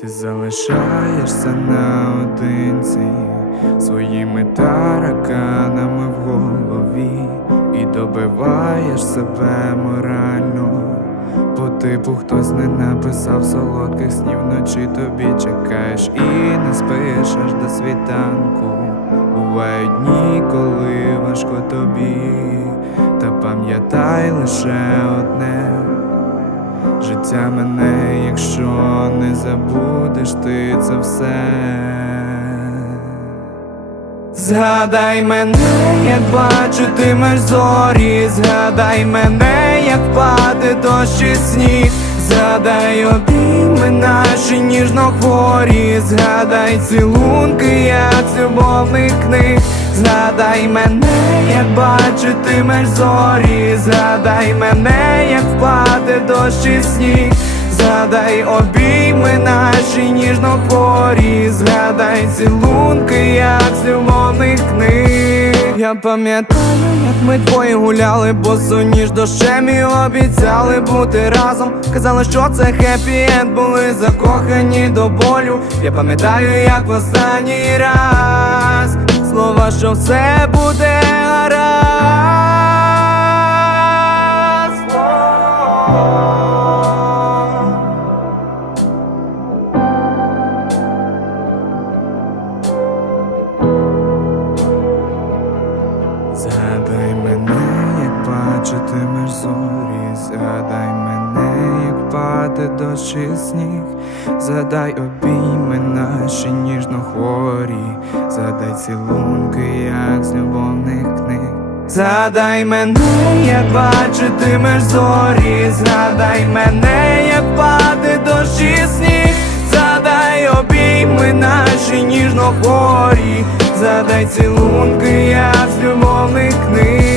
Ти залишаєшся наодинці своїми тараканами в голові і добиваєш себе морально. По типу хтось не написав солодких снів вночі тобі чекаєш і не спиш аж до світанку. Бувають дні, коли важко тобі, та пам'ятай лише одне. Життя мене, якщо не забудеш ти це все. Згадай мене, як бачитимеш зорі, згадай мене, як впаде дощ і сніг, згадай обійми наші ніжно хворі, згадай цілунки, як з любовних книг, згадай мене, як бачитимеш зорі, згадай мене, як впаде дощ і сніг. Згадай обійми наші ніжно хворі, згадай цілунки, як з любовних книг. Я пам'ятаю, як ми двоє гуляли, босу ніж дощем і обіцяли бути разом. Казали, що це хеппі енд були закохані до болю. Я пам'ятаю, як в останній раз що все буде гаразд. Згадай мене, як бачитимеш зорі, згадай як дощ і сніг, згадай обійми наші ніжно хворі, згадай цілунки, як з любовних книг. Згадай мене, як бачитимеш зорі, згадай мене, як паде дощ і сніг, згадай обійми наші ніжно хворі, згадай цілунки, як з любовних книг.